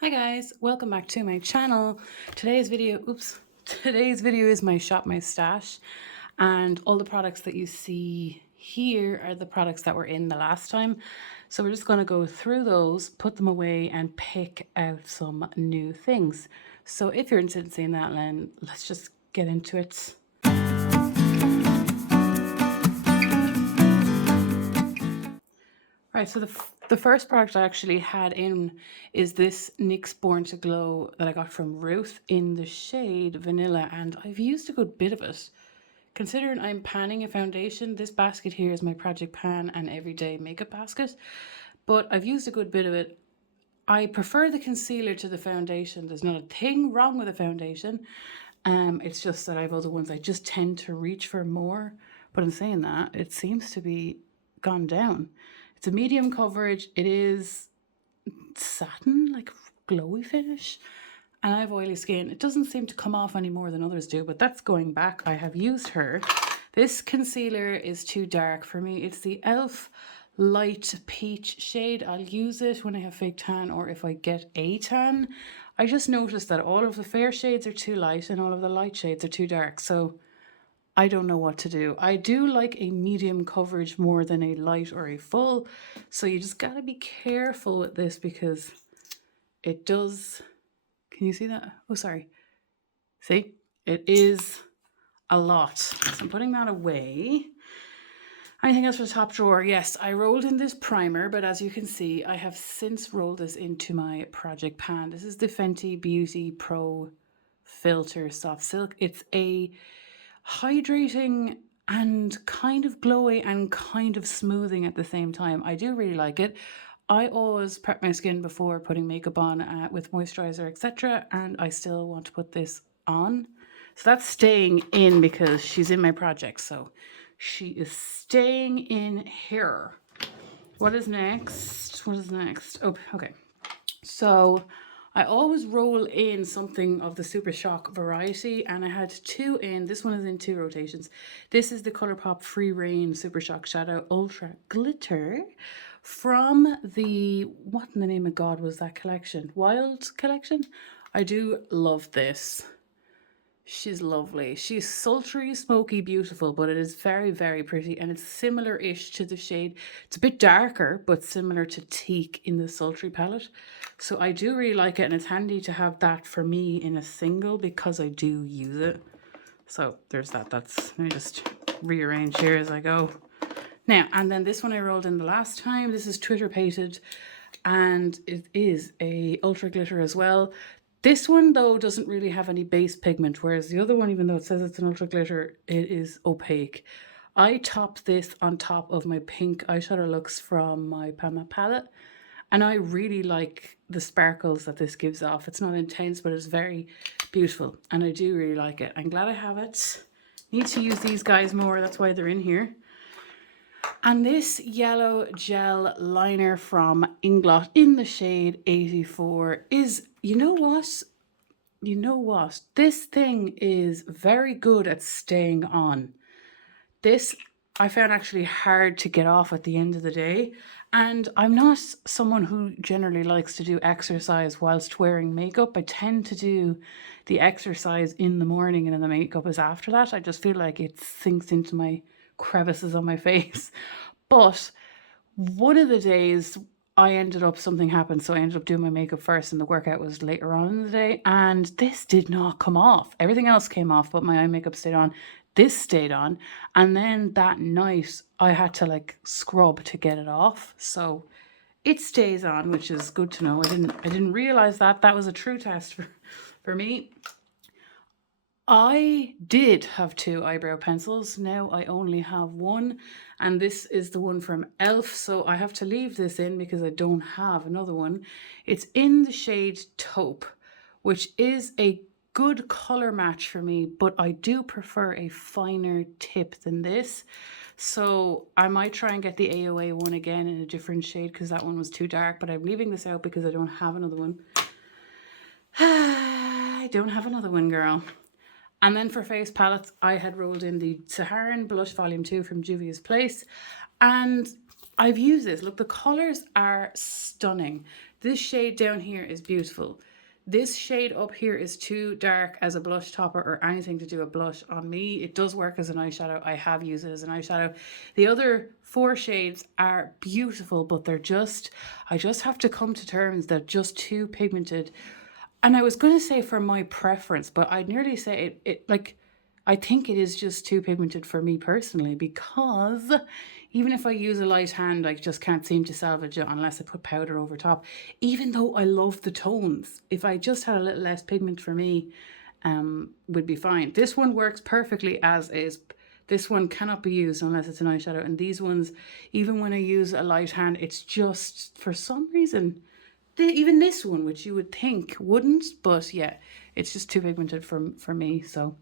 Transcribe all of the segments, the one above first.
Hi guys, welcome back to my channel. Today's video is my shop my stash, and all the products that you see here are the products that were in the last time. So we're just going to go through those, put them away and pick out some new things. So if you're interested in seeing that, then let's just get into it. Right, so the first product I actually had in is this NYX Born to Glow that I got from Ruth in the shade Vanilla, and I've used a good bit of it. Considering I'm panning a foundation, this basket here is my Project Pan and everyday makeup basket, but I've used a good bit of it. I prefer the concealer to the foundation. There's not a thing wrong with the foundation. It's just that I have other ones I just tend to reach for more. But in saying that, it seems to be gone down. It's a medium coverage. It is satin, like glowy finish. And I have oily skin. It doesn't seem to come off any more than others do, but that's going back. I have used her. This concealer is too dark for me. It's the e.l.f. light peach shade. I'll use it when I have fake tan or if I get a tan. I just noticed that all of the fair shades are too light and all of the light shades are too dark. So I don't know what to do. I do like a medium coverage more than a light or a full. So you just got to be careful with this because it does. Can you see that? Oh, sorry. See, it is a lot. So I'm putting that away. Anything else for the top drawer? Yes, I rolled in this primer, but as you can see, I have since rolled this into my Project Pan. This is the Fenty Beauty Pro Filter Soft Silk. It's a hydrating and kind of glowy and kind of smoothing at the same time. I do really like it. I always prep my skin before putting makeup on with moisturizer, etc. And I still want to put this on. So that's staying in because she's in my project. So she is staying in here. What is next? What is next? Oh, okay. So I always roll in something of the Super Shock variety, and I had two in. This one is in 2 rotations. This is the ColourPop Free Reign Super Shock Shadow Ultra Glitter from the, what in the name of God was that collection? Wild collection? I do love this. She's lovely. She's sultry, smoky, beautiful, but it is very, very pretty, and it's similar-ish to the shade. It's a bit darker, but similar to Teak in the sultry palette. So I do really like it, and it's handy to have that for me in a single because I do use it. So there's that. Let me just rearrange here as I go. Now, and then this one I rolled in the last time. This is Twitter Pated, and it is a ultra glitter as well. This one, though, doesn't really have any base pigment, whereas the other one, even though it says it's an ultra glitter, it is opaque. I topped this on top of my pink eyeshadow looks from my pan.I palette, and I really like the sparkles that this gives off. It's not intense, but it's very beautiful, and I do really like it. I'm glad I have it. Need to use these guys more, that's why they're in here. And this yellow gel liner from Inglot in the shade 84 is, you know what? You know what? This thing is very good at staying on. This I found actually hard to get off at the end of the day. And I'm not someone who generally likes to do exercise whilst wearing makeup. I tend to do the exercise in the morning and then the makeup is after that. I just feel like it sinks into my crevices on my face. But one of the days something happened, so I ended up doing my makeup first and the workout was later on in the day, and this did not come off. Everything else came off, but my eye makeup stayed on. This stayed on, and then that night I had to like scrub to get it off. So it stays on, which is good to know. I didn't realize that. That was a true test for me. I did have 2 eyebrow pencils. Now I only have one, and this is the one from e.l.f. So I have to leave this in because I don't have another one. It's in the shade Taupe, which is a good color match for me, but I do prefer a finer tip than this. So I might try and get the AOA one again in a different shade because that one was too dark, but I'm leaving this out because I don't have another one. I don't have another one, girl. And then for face palettes, I had rolled in the Saharan Blush Volume 2 from Juvia's Place. And I've used this. Look, the colours are stunning. This shade down here is beautiful. This shade up here is too dark as a blush topper or anything to do a blush on me. It does work as an eyeshadow. I have used it as an eyeshadow. The other 4 shades are beautiful, but they're just, I just have to come to terms, they're just too pigmented. And I was going to say for my preference, but I'd nearly say it like, I think it is just too pigmented for me personally, because even if I use a light hand, I just can't seem to salvage it unless I put powder over top. Even though I love the tones, if I just had a little less pigment for me, would be fine. This one works perfectly as is. This one cannot be used unless it's an eyeshadow. And these ones, even when I use a light hand, it's just, for some reason, even this one, which you would think wouldn't, but yeah, it's just too pigmented for me, so...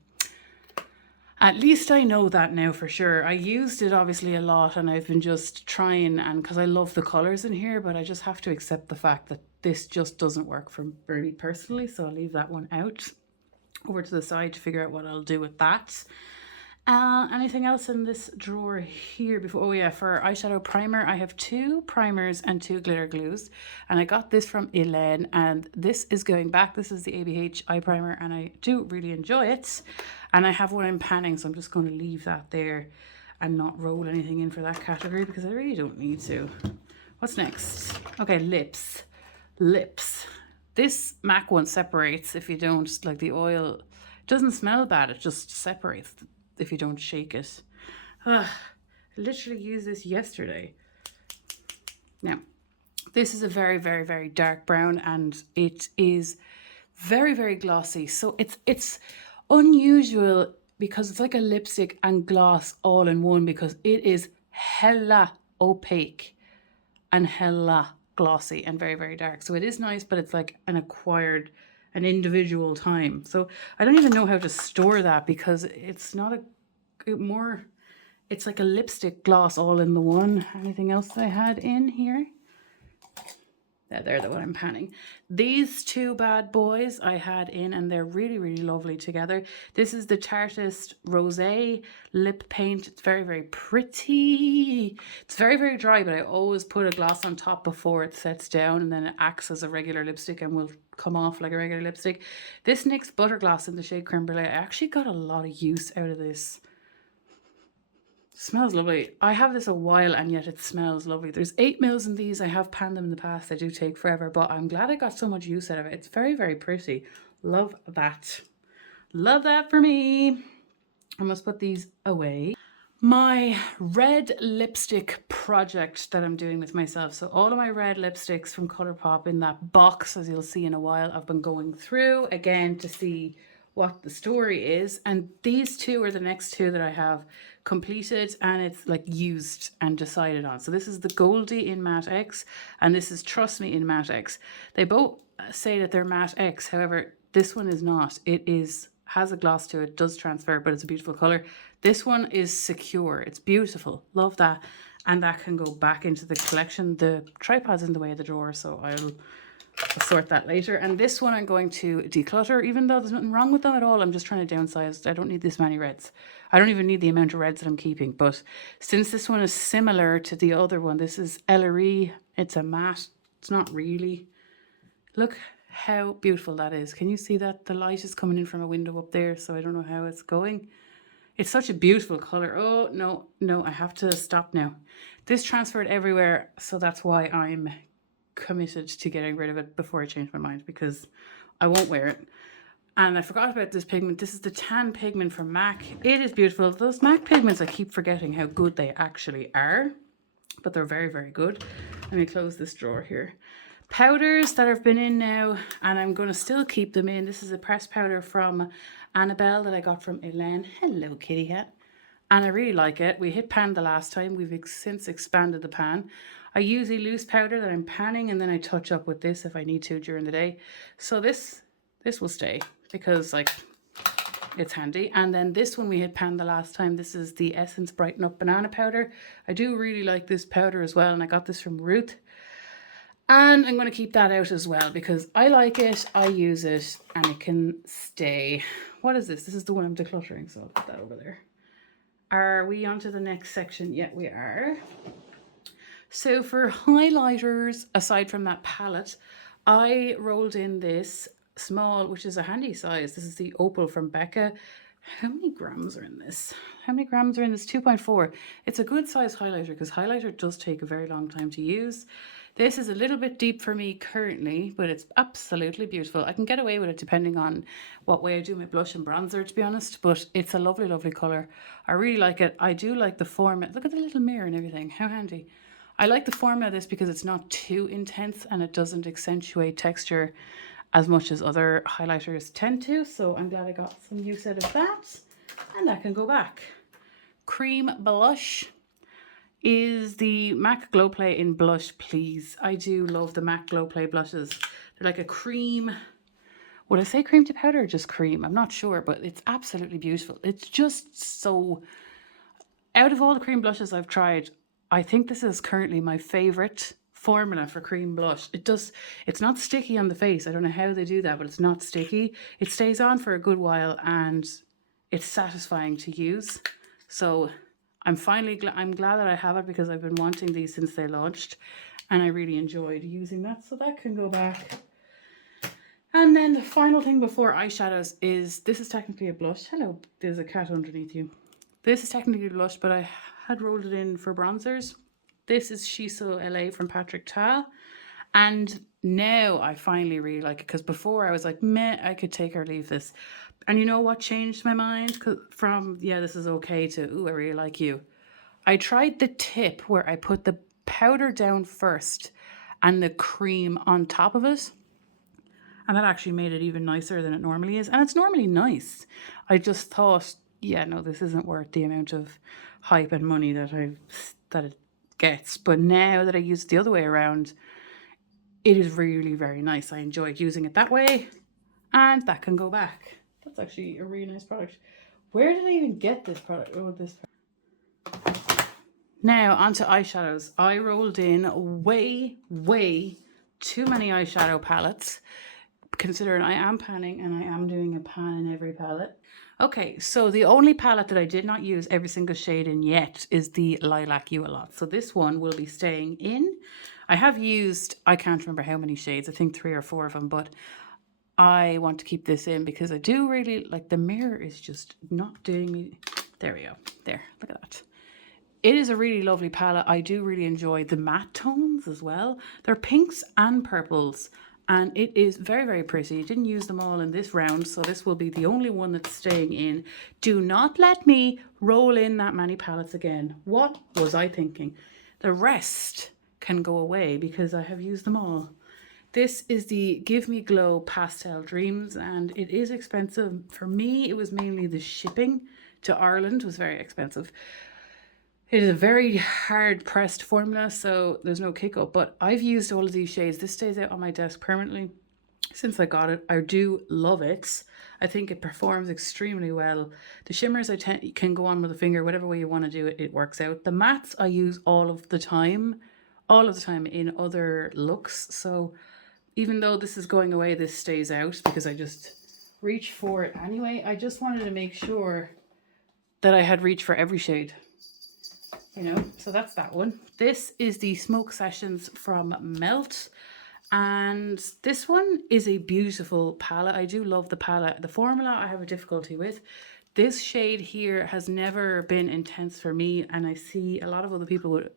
At least I know that now for sure. I used it obviously a lot and I've been just trying, and because I love the colours in here, but I just have to accept the fact that this just doesn't work for me personally, so I'll leave that one out over to the side to figure out what I'll do with that. Anything else in this drawer here before? Oh yeah, for eyeshadow primer, I have 2 primers and 2 glitter glues, and I got this from Hélène, and this is going back. This is the ABH eye primer, and I do really enjoy it. And I have one in panning, so I'm just going to leave that there and not roll anything in for that category because I really don't need to. What's next? Okay, lips. Lips. This MAC one separates if you don't, like the oil, it doesn't smell bad, it just separates if you don't shake it. I literally used this yesterday. Now, this is a very, very, very dark brown, and it is very, very glossy. So it's unusual because it's like a lipstick and gloss all in one, because it is hella opaque and hella glossy and very, very dark. So it is nice, but it's like an individual time. So I don't even know how to store that, because it's not it's like a lipstick gloss all in the one. Anything else I had in here? They're the one I'm panning. These 2 bad boys I had in, and they're really, really lovely together. This is the Tartist Rosé lip paint. It's very, very pretty. It's very, very dry, but I always put a gloss on top before it sets down, and then it acts as a regular lipstick and will come off like a regular lipstick. This NYX Butter Gloss in the shade Creme Brulee, I actually got a lot of use out of this. Smells lovely. I have this a while and yet it smells lovely. There's 8 mils in these. I have panned them in the past. They do take forever, but I'm glad I got so much use out of it. It's very, very pretty. Love that. Love that for me. I must put these away. My red lipstick project that I'm doing with myself. So all of my red lipsticks from Colourpop in that box, as you'll see in a while, I've been going through again to see what the story is, and these 2 are the next 2 that I have completed and it's like used and decided on. So this is the Goldie in Matte X, and this is Trust Me in Matte X. They both say that they're Matte X, however this one is not. It has a gloss to it, does transfer, but it's a beautiful color. This one is secure, it's beautiful, love that, and that can go back into the collection. The tripod's in the way of the drawer, so I'll sort that later. And this one I'm going to declutter, even though there's nothing wrong with them at all. I'm just trying to downsize. I don't need this many reds. I don't even need the amount of reds that I'm keeping. But since this one is similar to the other one, this is ILIA. It's a matte. It's not really. Look how beautiful that is. Can you see that? The light is coming in from a window up there, so I don't know how it's going. It's such a beautiful color. Oh, no, I have to stop now. This transferred everywhere, so that's why I'm committed to getting rid of it before I change my mind, because I won't wear it. And I forgot about this pigment. This is the tan pigment from MAC. It is beautiful. Those MAC pigments, I keep forgetting how good they actually are, but they're very, very good. Let me close this drawer here. Powders that have been in now, and I'm going to still keep them in. This is a pressed powder from Annabelle that I got from Hélène. Hello, kitty cat. And I really like it. We hit pan the last time. We've since expanded the pan. I use a loose powder that I'm panning, and then I touch up with this if I need to during the day. So this will stay because like it's handy. And then this one we had panned the last time. This is the Essence Brighten Up Banana Powder. I do really like this powder as well, and I got this from Ruth. And I'm going to keep that out as well because I like it, I use it, and it can stay. What is this? This is the one I'm decluttering, so I'll put that over there. Are we on to the next section? Yeah, we are. So for highlighters, aside from that palette, I rolled in this small, which is a handy size. This is the Opal from Becca. How many grams are in this? How many grams are in this? 2.4. It's a good size highlighter because highlighter does take a very long time to use. This is a little bit deep for me currently, but it's absolutely beautiful. I can get away with it depending on what way I do my blush and bronzer, to be honest, but it's a lovely, lovely colour. I really like it. I do like the format. Look at the little mirror and everything. How handy. I like the formula of this because it's not too intense and it doesn't accentuate texture as much as other highlighters tend to. So I'm glad I got some use out of that. And that can go back. Cream blush is the MAC Glow Play in Blush Please. I do love the MAC Glow Play blushes. They're like a cream. Would I say cream to powder or just cream? I'm not sure, but it's absolutely beautiful. It's just so... Out of all the cream blushes I've tried, I think this is currently my favourite formula for cream blush. It's not sticky on the face. I don't know how they do that, but it's not sticky. It stays on for a good while and it's satisfying to use. So I'm glad that I have it because I've been wanting these since they launched and I really enjoyed using that. So that can go back. And then the final thing before eyeshadows is, this is technically a blush. Hello, there's a cat underneath you. This is technically a blush, but I had rolled it in for bronzers. This is Shiso LA from Patrick Ta. And now I finally really like it because before I was like, meh, I could take or leave this. And you know what changed my mind? From, yeah, this is okay to, ooh, I really like you. I tried the tip where I put the powder down first and the cream on top of it. And that actually made it even nicer than it normally is. And it's normally nice. I just thought, yeah, no, this isn't worth the amount of hype and money that it gets. But now that I use it the other way around, it is really very nice. I enjoyed using it that way. And that can go back. That's actually a really nice product. Where did I even get this product? Oh, this product. Now, onto eyeshadows. I rolled in way too many eyeshadow palettes, considering I am panning and I am doing a pan in every palette. Okay, so the only palette that I did not use every single shade in yet is the Lilac You A Lot. So this one will be staying in. I have used, I can't remember how many shades, I think 3 or 4 of them, but I want to keep this in because I do really like, the mirror is just not doing me. There we go. There, look at that. It is a really lovely palette. I do really enjoy the matte tones as well. They're pinks and purples and it is very pretty. I didn't use them all in this round, so this will be the only one that's staying in. Do not let me roll in that many palettes again. What was I thinking? The rest can go away because I have used them all. This is the Give Me Glow Pastel Dreams and it is expensive. For me, it was mainly the shipping to Ireland was very expensive. It is a very hard pressed formula, so there's no kick up, but I've used all of these shades. This stays out on my desk permanently since I got it. I do love it. I think it performs extremely well. The shimmers can go on with a finger, whatever way you want to do it, it works out. The mattes I use all of the time in other looks. So even though this is going away, this stays out because I just reach for it anyway. I just wanted to make sure that I had reach for every shade. You know, so that's that one. This is the Smoke Sessions from Melt. And this one is a beautiful palette. I do love the palette. The formula I have a difficulty with. This shade here has never been intense for me. And I see a lot of other people with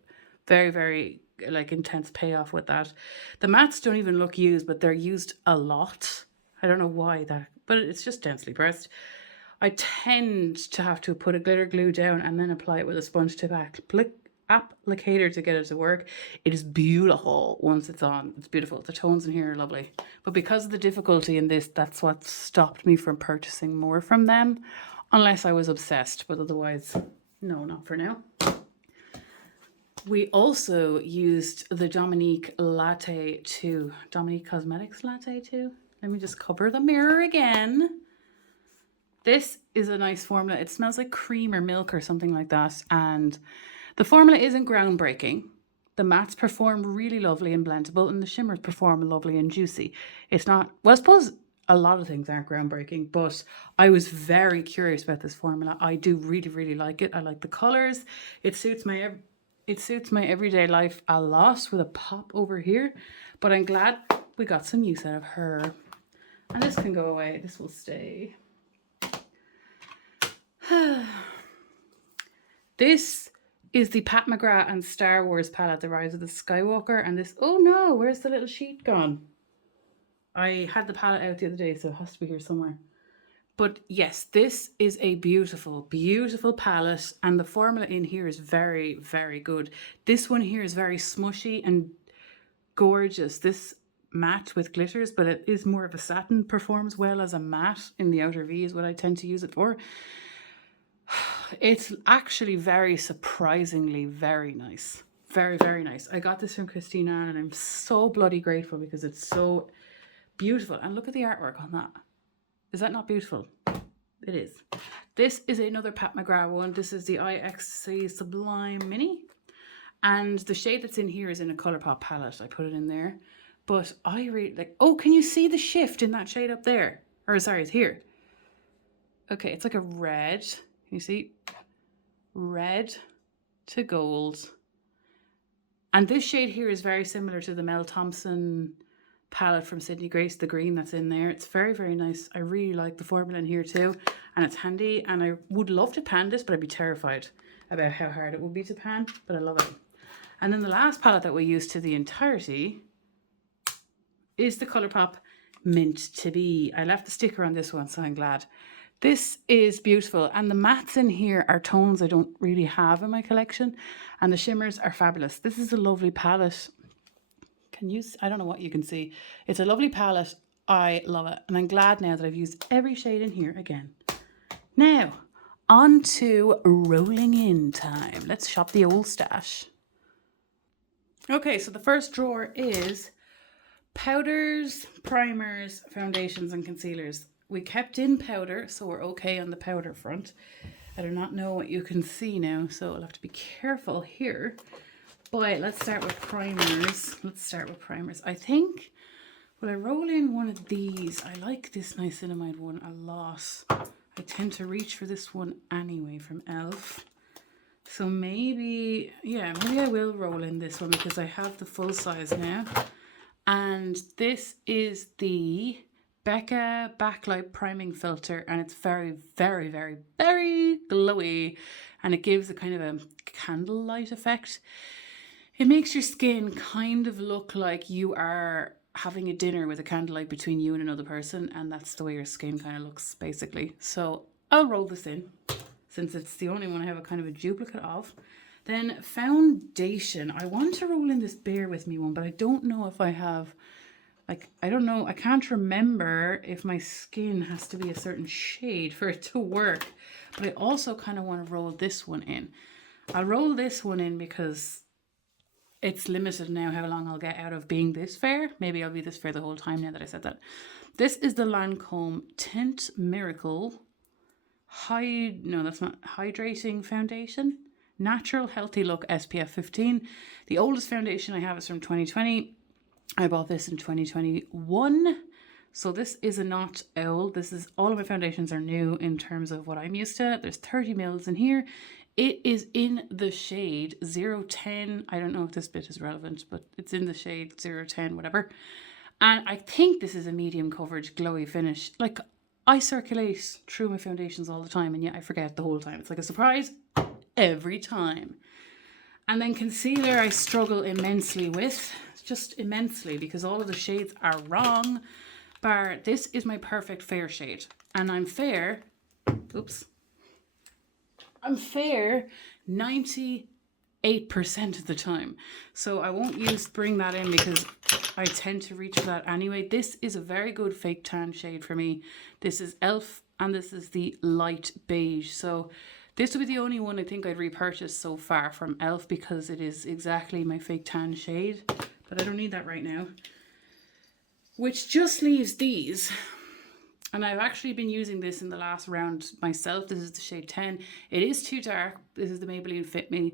very like intense payoff with that. The mattes don't even look used, but they're used a lot. I don't know why that, but it's just densely pressed. I tend to have to put a glitter glue down and then apply it with a sponge tip applicator to get it to work. It is beautiful once it's on. It's beautiful. The tones in here are lovely. But because of the difficulty in this, that's what stopped me from purchasing more from them. Unless I was obsessed, but otherwise, no, not for now. We also used the Dominique Latte 2. Dominique Cosmetics Latte 2. Let me just cover the mirror again. This is a nice formula. It smells like cream or milk or something like that. And the formula isn't groundbreaking. The mattes perform really lovely and blendable and the shimmers perform lovely and juicy. It's not, well, I suppose a lot of things aren't groundbreaking, but I was very curious about this formula. I do really like it. I like the colors. It suits my It suits my everyday life a lot with a pop over here, but I'm glad we got some use out of her. And this can go away. This will stay. This is the Pat McGrath and Star Wars palette, The Rise of the Skywalker. And this, oh no, where's the little sheet gone? I had the palette out the other day, so it has to be here somewhere. But yes, this is a beautiful, beautiful palette. And the formula in here is very, very good. This one here is very smushy and gorgeous. This matte with glitters, but it is more of a satin, performs well as a matte in the outer V is what I tend to use it for. It's actually very surprisingly very nice. Very, very nice. I got this from Christina and I'm so bloody grateful because it's so beautiful. And look at the artwork on that. Is that not beautiful? It is. This is another Pat McGrath one. This is the IXC Sublime Mini. And the shade that's in here is in a Colourpop palette. I put it in there. But I really like, oh, can you see the shift in that shade up there? Or sorry, it's here. Okay, it's like a red. Can you see? Red to gold. And this shade here is very similar to the Mel Thompson palette from Sydney Grace, the green that's in there. It's very, very nice. I really like the formula in here too. And it's handy. And I would love to pan this, but I'd be terrified about how hard it would be to pan. But I love it. And then the last palette that we use to the entirety is the Colourpop Mint to Be. I left the sticker on this one, so I'm glad. This is beautiful, and the mattes in here are tones I don't really have in my collection, and the shimmers are fabulous. This is a lovely palette. Can you, I don't know what you can see. It's a lovely palette. I love it, and I'm glad now that I've used every shade in here again. Now, on to rolling in time. Let's shop the old stash. Okay, so the first drawer is powders, primers, foundations, and concealers. We kept in powder, so we're okay on the powder front. I do not know what you can see now, so I'll have to be careful here. But let's start with primers. I think, will I roll in one of these? I like this niacinamide one a lot. I tend to reach for this one anyway from e.l.f. So maybe, yeah, maybe I will roll in this one because I have the full size now. And this is the Becca Backlight Priming Filter, and it's very, very, very, very glowy, and it gives a kind of a candlelight effect. It makes your skin kind of look like you are having a dinner with a candlelight between you and another person, and that's the way your skin kind of looks basically. So I'll roll this in since it's the only one I have a kind of a duplicate of. Then foundation. I want to roll in this Bear With Me one, but I don't know if I have, like, I don't know. I can't remember if my skin has to be a certain shade for it to work. But I also kind of want to roll this one in. I'll roll this one in because it's limited now how long I'll get out of being this fair. Maybe I'll be this fair the whole time now that I said that. This is the Lancome Tint Miracle Hydrating Foundation. Natural Healthy Look SPF 15. The oldest foundation I have is from 2020. I bought this in 2021. So this is not old. This is, all of my foundations are new in terms of what I'm used to. There's 30 mils in here. It is in the shade 010. I don't know if this bit is relevant, but it's in the shade 010, whatever. And I think this is a medium coverage glowy finish. Like, I circulate through my foundations all the time, and yet I forget the whole time. It's like a surprise every time. And then concealer I struggle immensely with, just immensely, because all of the shades are wrong. Bar, this is my perfect fair shade, and I'm fair, I'm fair 98% of the time. So I won't bring that in because I tend to reach for that anyway. This is a very good fake tan shade for me. This is e.l.f. and this is the light beige. So this will be the only one I think I'd repurchase so far from e.l.f. because it is exactly my fake tan shade. But I don't need that right now. Which just leaves these. And I've actually been using this in the last round myself. This is the shade 10. It is too dark. This is the Maybelline Fit Me.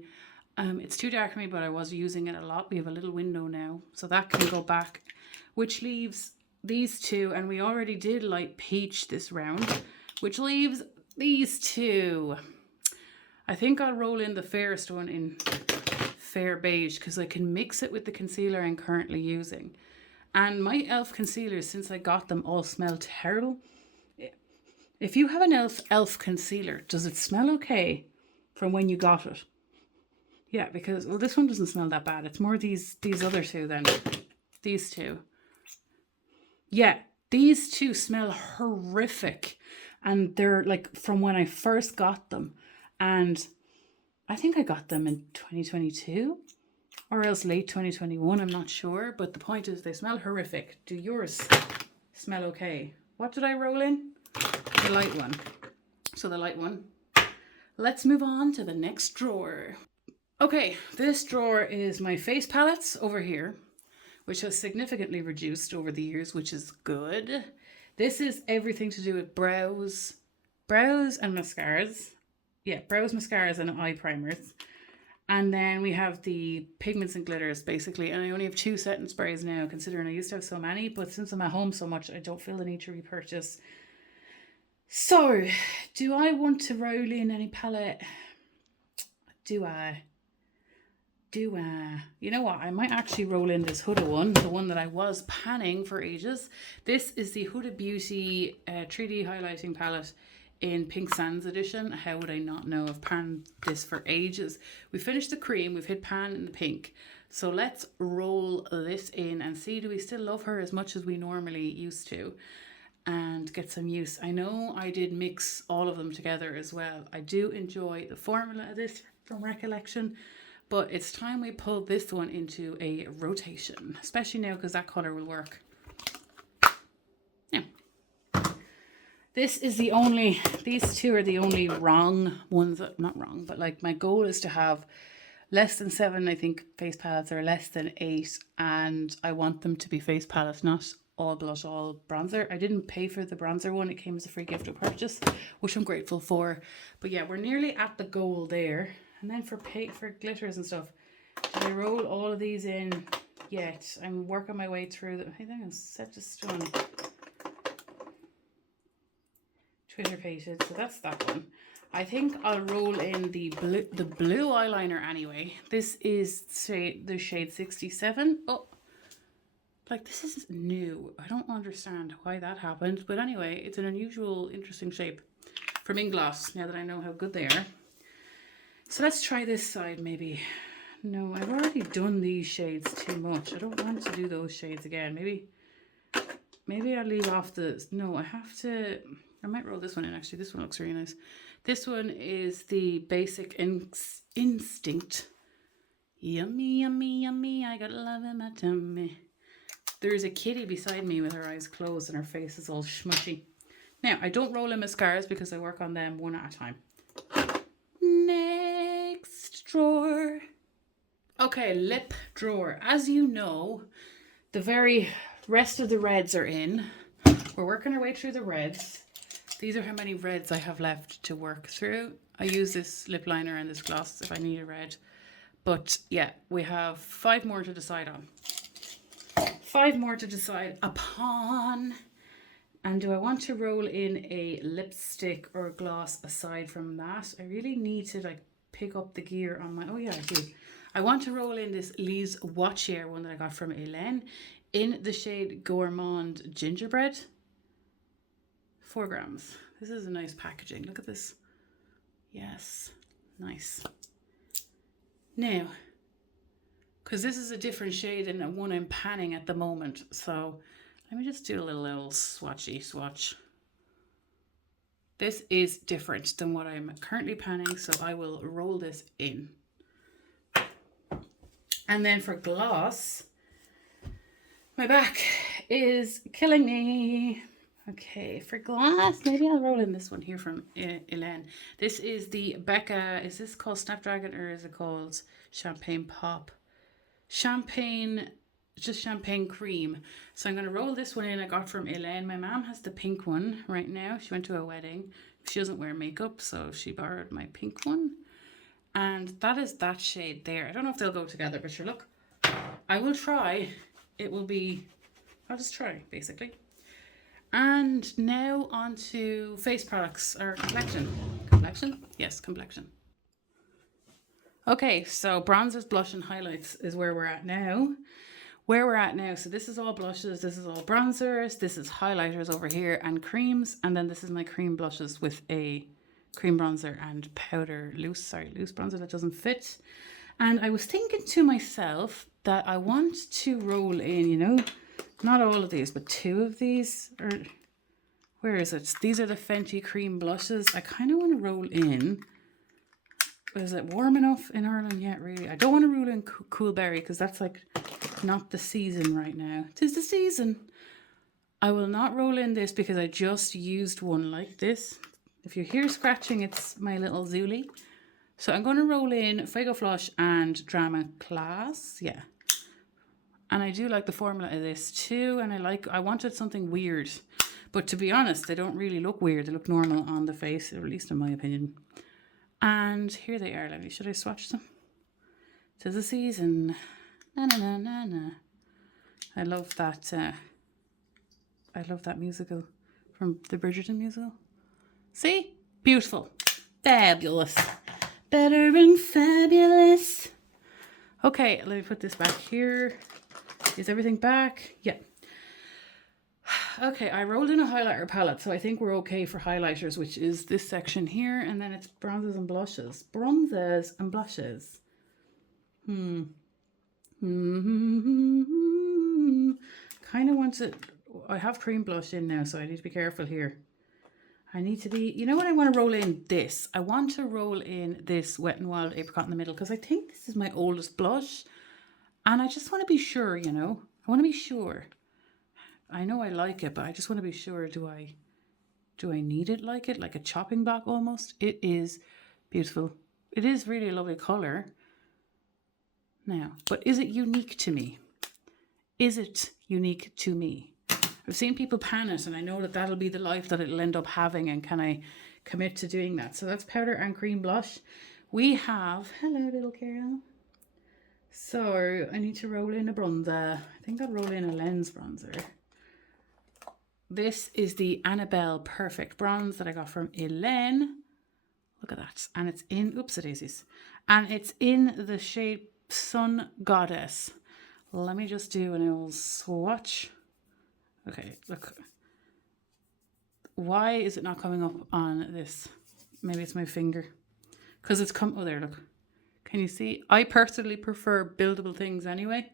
It's too dark for me, but I was using it a lot. We have a little window now, so that can go back. Which leaves these two, and we already did light peach this round. Which leaves these two. I think I'll roll in the fairest one in fair beige because I can mix it with the concealer I'm currently using. And my e.l.f. concealers, since I got them, all smell terrible. If you have an e.l.f. concealer, does it smell okay from when you got it? Yeah, because, well, this one doesn't smell that bad. It's more these other two then. These two. Yeah, these two smell horrific. And they're like from when I first got them. And I think I got them in 2022 or else late 2021. I'm not sure. But the point is they smell horrific. Do yours smell okay? What did I roll in? The light one. So the light one. Let's move on to the next drawer. Okay, this drawer is my face palettes over here, which has significantly reduced over the years, which is good. This is everything to do with brows and mascaras. Yeah, brows, mascaras, and eye primers. And then we have the pigments and glitters, basically. And I only have 2 setting sprays now, considering I used to have so many. But since I'm at home so much, I don't feel the need to repurchase. So, do I want to roll in any palette? Do I? You know what? I might actually roll in this Huda one, the one that I was panning for ages. This is the Huda Beauty 3D highlighting palette in Pink Sands edition. How would I not know? I've panned this for ages. We finished the cream. We've hit pan in the pink. So let's roll this in and see, do we still love her as much as we normally used to? And get some use. I know I did mix all of them together as well. I do enjoy the formula of this from recollection. But it's time we pull this one into a rotation, especially now because that color will work. Yeah. This is the only, these two are the only wrong ones, not wrong, but like my goal is to have less than 7, I think, face palettes, or less than 8. And I want them to be face palettes, not all blush, all bronzer. I didn't pay for the bronzer one. It came as a free gift of purchase, which I'm grateful for. But yeah, we're nearly at the goal there. And then for glitters and stuff, did I roll all of these in yet? I'm working my way through them. I think I'm set to stone. Twitter pated, so that's that one. I think I'll roll in the blue eyeliner anyway. This is the shade 67. Oh, like this is new. I don't understand why that happened, but anyway, it's an unusual, interesting shape from Ingloss. Now that I know how good they are. So let's try this side maybe. No, I've already done these shades too much. I don't want to do those shades again. Maybe I'll leave off the... No, I have to... I might roll this one in actually. This one looks really nice. This one is the Basic Instinct. Yummy, yummy, yummy. I got love in my tummy. There's a kitty beside me with her eyes closed and her face is all smushy. Now, I don't roll in mascaras because I work on them one at a time. Next drawer. Okay, lip drawer. As you know, the very rest of the reds are in. We're working our way through the reds. These are how many reds I have left to work through. I use this lip liner and this gloss if I need a red. But yeah, we have 5 more to decide on. 5 more to decide upon. And do I want to roll in a lipstick or gloss aside from that? I really need to like pick up the gear on my... Oh yeah, I do. I want to roll in this Lise Watchier one that I got from Hélène in the shade Gourmand Gingerbread. 4 grams. This is a nice packaging. Look at this. Yes, nice. Now, because this is a different shade than the one I'm panning at the moment, so let me just do a little swatch. This is different than what I'm currently panning, so I will roll this in. And then for gloss, my back is killing me. Okay, for gloss, maybe I'll roll in this one here from Hélène. This is the Becca, is this called Snapdragon or is it called Champagne Pop? Champagne, just champagne cream. So I'm going to roll this one in I got from Hélène. My mom has the pink one right now. She went to a wedding. She doesn't wear makeup, so she borrowed my pink one. And that is that shade there. I don't know if they'll go together, but sure, look. I will try. It will be, I'll just try, basically. And now on to face products, or complexion. Complexion? Yes, complexion. Okay, so bronzers, blush and highlights is where we're at now. So this is all blushes, this is all bronzers, this is highlighters over here and creams, and then this is my cream blushes with a cream bronzer and powder loose bronzer that doesn't fit. And I was thinking to myself that I want to roll in, you know, not all of these, but 2 of these, or where is it? These are the Fenty cream blushes. I kind of want to roll in. Is it warm enough in Ireland yet, really? I don't want to roll in Cool Berry because that's like not the season right now. 'Tis the season. I will not roll in this because I just used one like this. If you hear scratching, it's my little Zuli. So I'm going to roll in Fuego Flush and Drama Class. Yeah. And I do like the formula of this too. And I wanted something weird. But to be honest, they don't really look weird. They look normal on the face, at least in my opinion. And here they are. Should I swatch them? 'Tis the season. Na na na na na. I love that. I love that musical from the Bridgerton musical. See? Beautiful. Fabulous. Better and fabulous. Okay, let me put this back here. Is everything back? Yeah. Okay, I rolled in a highlighter palette, so I think we're okay for highlighters, which is this section here, and then it's bronzes and blushes. Bronzes and blushes. Kind of want to... I have cream blush in now, so I need to be careful here. I need to be... You know what I want to roll in? This. I want to roll in this Wet n Wild Apricot in the middle, because I think this is my oldest blush. And I just want to be sure, you know. I want to be sure. I know I like it, but I just want to be sure. Do I need it like it? Like a chopping block almost? It is beautiful. It is really a lovely colour. Now, but is it unique to me? Is it unique to me? I've seen people pan it, and I know that that'll be the life that it'll end up having, and can I commit to doing that? So that's powder and cream blush. We have... Hello, little Carol. So I need to roll in a bronzer. I think I'll roll in a lens bronzer. This is the Annabelle Perfect Bronze that I got from Hélène. Look at that. And it's in... Oopsie daisies. And it's in the shade Sun Goddess. Let me just do an old swatch. Okay, look. Why is it not coming up on this? Maybe it's my finger. Because it's come... Oh, there, look. Can you see? I personally prefer buildable things anyway.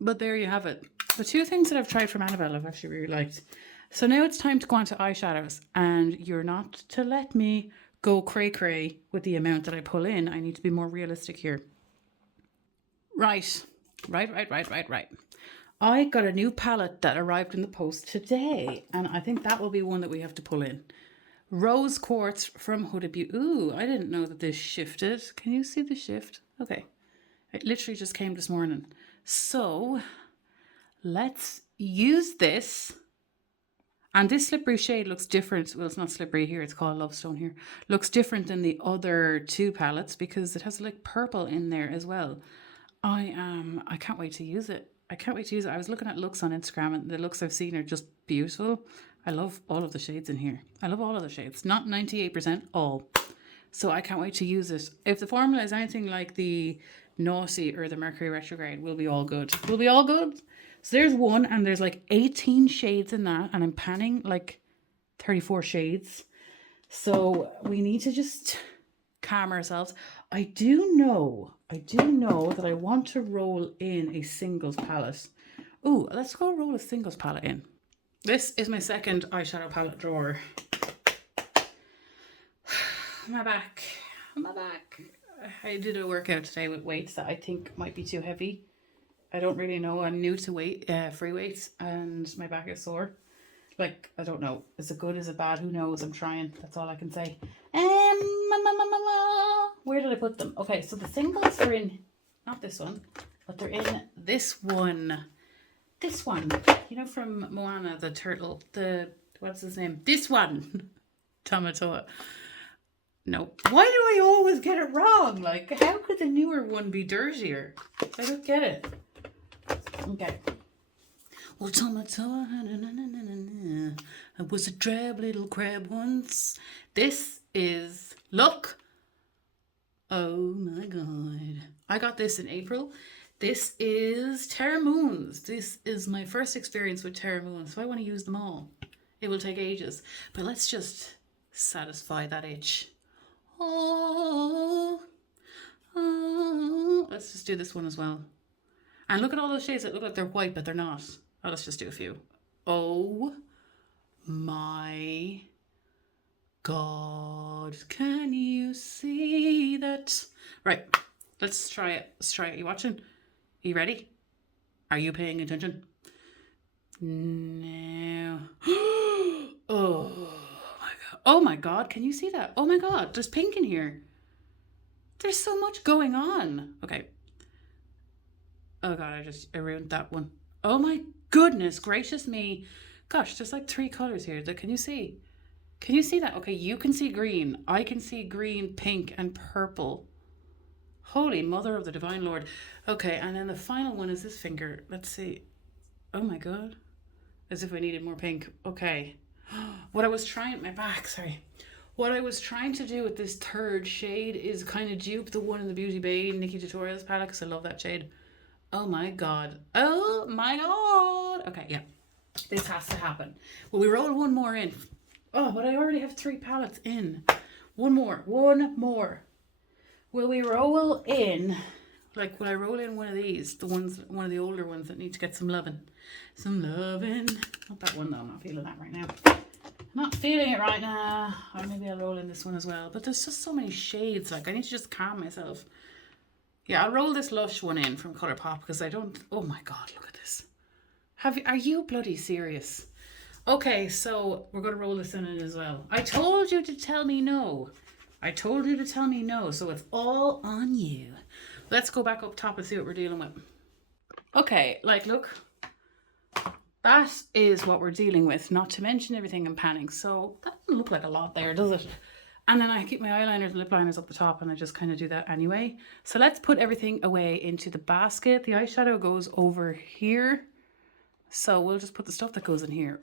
But there you have it. The 2 things that I've tried from Annabelle I've actually really liked. So now it's time to go on to eyeshadows. And you're not to let me go cray-cray with the amount that I pull in. I need to be more realistic here. Right. I got a new palette that arrived in the post today. And I think that will be one that we have to pull in. Rose Quartz from Huda Beauty. Ooh, I didn't know that this shifted. Can you see the shift? Okay. It literally just came this morning. So let's use this. And this slippery shade looks different. Well, it's not slippery here. It's called Love Stone here. Looks different than the other 2 palettes because it has like purple in there as well. I can't wait to use it. I was looking at looks on Instagram, and the looks I've seen are just beautiful. I love all of the shades in here. I love all of the shades. Not 98%, all. So I can't wait to use it. If the formula is anything like the Naughty or the Mercury Retrograde, we'll be all good. We'll be all good. So there's one, and there's like 18 shades in that, and I'm panning like 34 shades. So we need to just calm ourselves. I do know that I want to roll in a singles palette. Ooh, let's go roll a singles palette in. This is my second eyeshadow palette drawer. My back. I did a workout today with weights that I think might be too heavy. I don't really know. I'm new to free weights, and my back is sore. Like, I don't know. Is it good? Is it bad? Who knows? I'm trying. That's all I can say. Where did I put them? Okay, so the singles are in, not this one, but they're in this one. This one. You know, from Moana, the turtle, what's his name? This one. Tamatoa. No. Why do I always get it wrong? Like, how could the newer one be dirtier? I don't get it. Okay. Well, Tamatoa, I was a drab little crab once. This is, look. Oh my God. I got this in April. This is Terra Moons. This is my first experience with Terra Moons, so I want to use them all. It will take ages, but let's just satisfy that itch. Oh, oh. Let's just do this one as well. And look at all those shades that look like they're white, but they're not. Oh, let's just do a few. Oh my God, can you see that? Right, let's try it. Let's try it. You watching? Are you ready? Are you paying attention? No. Oh my God. Oh my God, can you see that? Oh my God, there's pink in here. There's so much going on. Okay. Oh God, I ruined that one. Oh my goodness gracious me. Gosh, there's like 3 colors here. Can you see? Can you see that? Okay, you can see green. I can see green, pink, and purple. Holy Mother of the Divine Lord. Okay, and then the final one is this finger. Let's see. Oh my God. As if I needed more pink. Okay. What I was trying, my back, sorry. What I was trying to do with this third shade is kind of dupe the one in the Beauty Bay Nikki Tutorials palette, because I love that shade. Oh my God. Oh my God. Okay, yeah. This has to happen. Will we roll one more in? Oh, but I already have 3 palettes in. One more. Will we roll in? Like, will I roll in one of these? One of the older ones that need to get some loving. Some loving. Not that one though. I'm not feeling that right now. I'm not feeling it right now. Or maybe I'll roll in this one as well. But there's just so many shades. Like, I need to just calm myself. Yeah, I'll roll this Lush one in from Colourpop because I don't... Oh my God, look at this. Are you bloody serious? Okay, so we're going to roll this in as well. I told you to tell me no. So it's all on you. Let's go back up top and see what we're dealing with. Okay, like, look. That is what we're dealing with, not to mention everything I'm panning. So that doesn't look like a lot there, does it? And then I keep my eyeliners and lip liners up the top, and I just kind of do that anyway. So let's put everything away into the basket. The eyeshadow goes over here. So we'll just put the stuff that goes in here.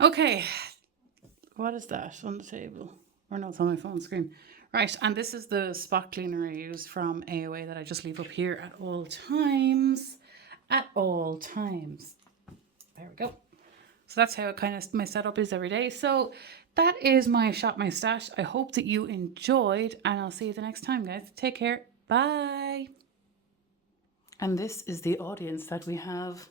Okay, what is that on the table? Or no, it's on my phone screen. Right, and this is the spot cleaner I use from AOA that I just leave up here at all times. There we go. So that's how my setup is every day. So that is my Shop My Stash. I hope that you enjoyed, and I'll see you the next time, guys. Take care. Bye. And this is the audience that we have.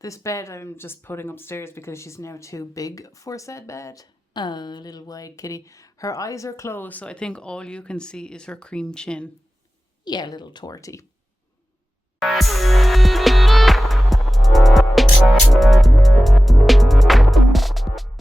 This bed I'm just putting upstairs because she's now too big for said bed. Little white kitty. Her eyes are closed, so I think all you can see is her cream chin. Yeah, little torty.